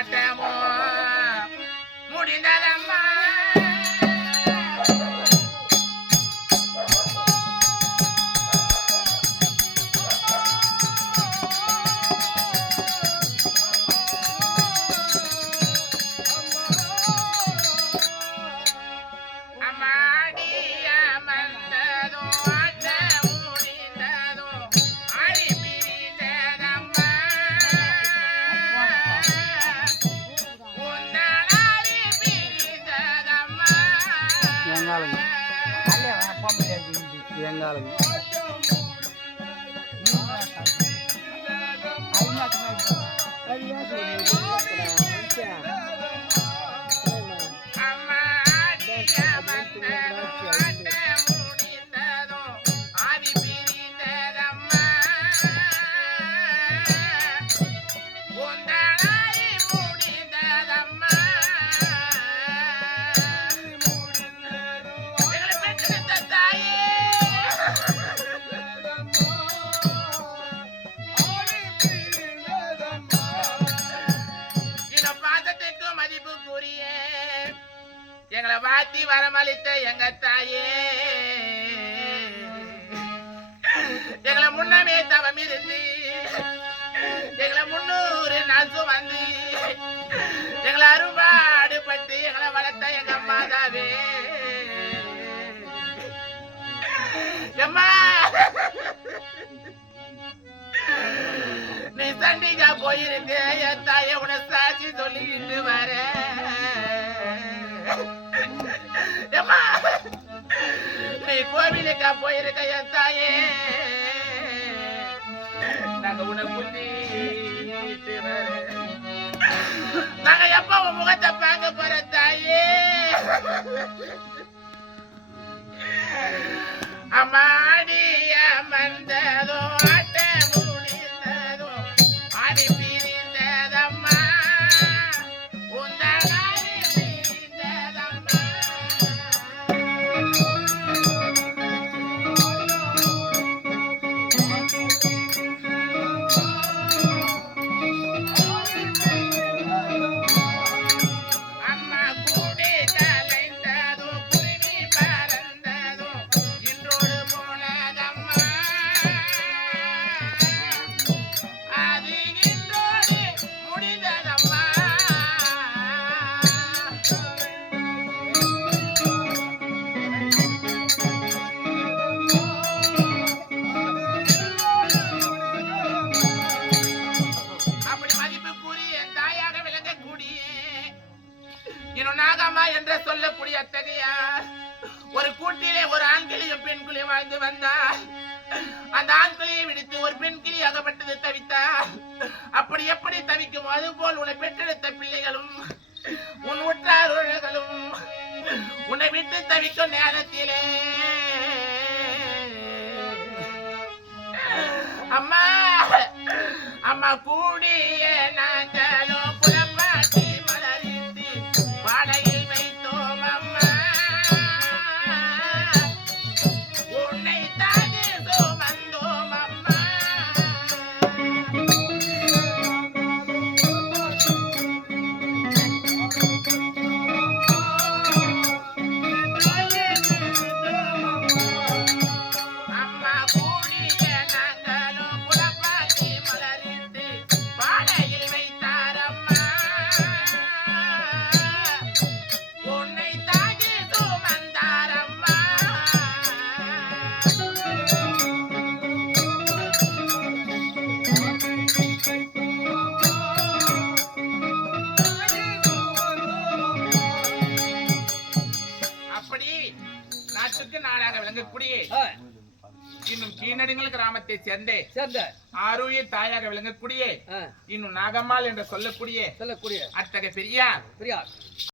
ஆட்டமோ முடிந்ததம்மா. ஆளுங்க இந்த காட்டி வரமளித்த எங்க தாயே. எங்களை முன்னமே தவம் இருந்து எங்களை முன்னூறு நாள் வந்து எங்களை அருமாடுபட்டு எங்களை வளர்த்த எங்க அம்மாதாவே எம்மா நீ சண்டிகா போயிருக்கு என் தாயை உன சாட்சி சொல்லிக்கிட்டு வரேன் கோவிலுக்கா போயிருக்க என் தாயே. நாங்க உனக்கு நாங்க எப்ப உன் முகத்தை பார்க்க போற தாயே? அம்மா இன்னும் நாகம்மா என்று சொல்லக்கூடிய அத்தகைய ஒரு கூட்டிலே ஒரு ஆண்கிளியும் பெண் கிளியும் வாழ்ந்து வந்தார். அந்த ஆண் விடுத்து ஒரு பெண் கிளி அகப்பட்டது தவித்தார். அப்படி எப்படி தவிக்கும்? அது போல் உன்னை பெற்றெடுத்த பிள்ளைகளும் உன் உற்றார் உறவுகளும் உன்னை விட்டு தவிக்கும் நேரத்திலே. அம்மா அம்மா கூடிய நான் ஆ, இன்னும் கீழடிகள் கிராமத்தை சேர்ந்தே சேர்ந்த ஆருயிர் தாயாக விளங்கக்கூடிய இன்னும் நாகம்மாள் என்று சொல்லக்கூடிய சொல்லக்கூடிய அத்தகைய பெரியார் பெரியார்.